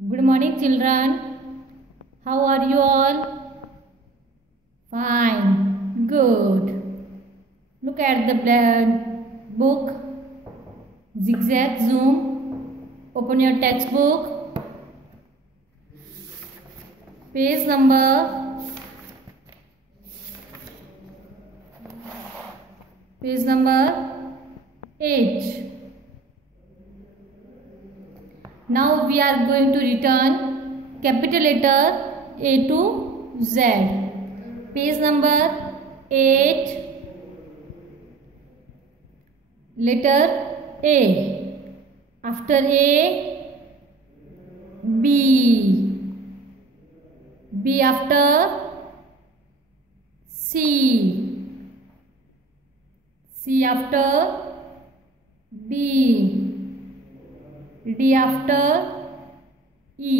Good morning, children. How are you all? Fine. Good. Look at the book. Zigzag zoom. Open your textbook. Page number 8. Now we are going to return capital letter A to Z. Page number 8. Letter A. After A, B. B after C. C after D. D after E.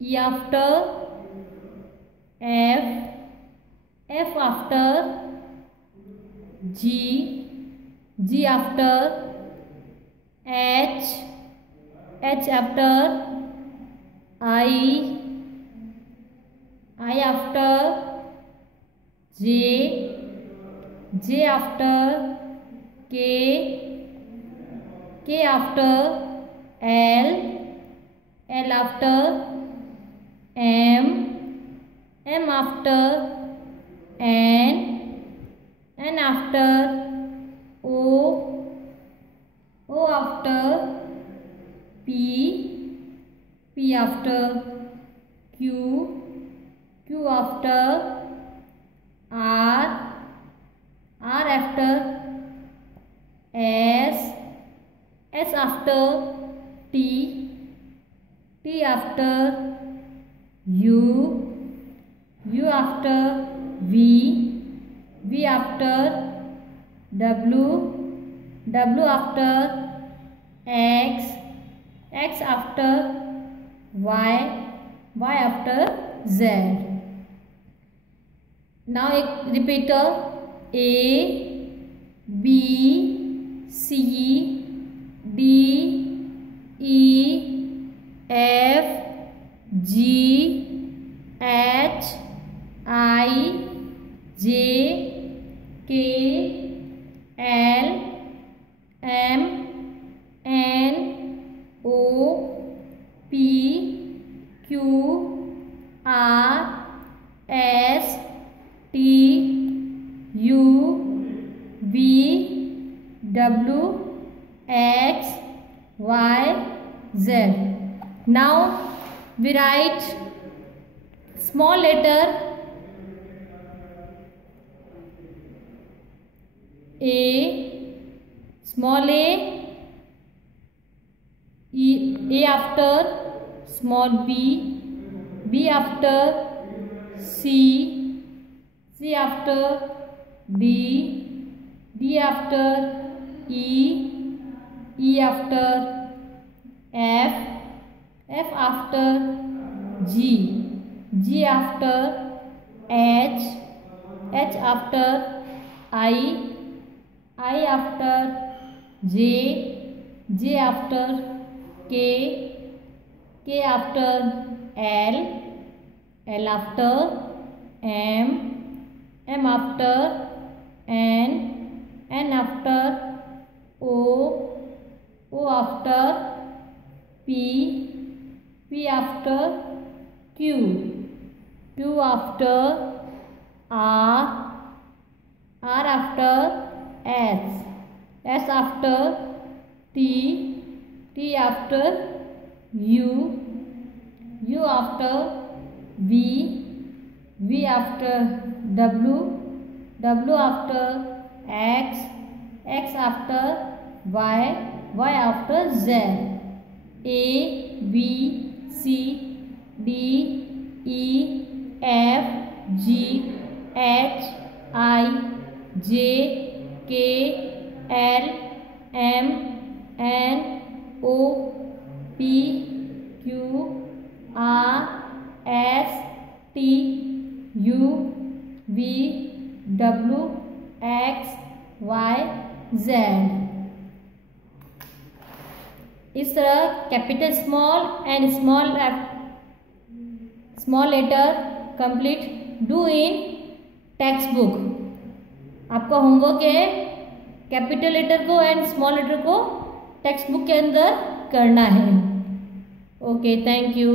E after F. F after G. G after H. H after I. I after J. J after K. K after L. L after M. M after N. N after O. O after P. P after Q. Q after R. R after S. S after T. T after U. U after V. V after W. W after X. X after Y. Y after Z. Now एक repeater A, B, C, D, E, F, G, H, I, J, K, L, M, N, O, P, Q, R, S, T, U, V, W, X, Y, Z. Now we write small letter A, small a, A after small b, B after C, C after D, D after E, E after F, F after G, G after H, H after I, I after J, J after K, K after L, L after M, M after N, N after O, O after P, P after Q, Q after R, R after S, S after T, T after U, U after V, V after W, W after X, X after Y, Y after Z. A, B, C, D, E, F, G, H, I, J, K, L, M, N, O, P, Q, R, S, T, U, V, W, X, Y, Z. इस तरह capital small and small letter complete do in textbook. आपका homework है capital letter को and small letter को textbook के अंदर करना है। Okay, thank you.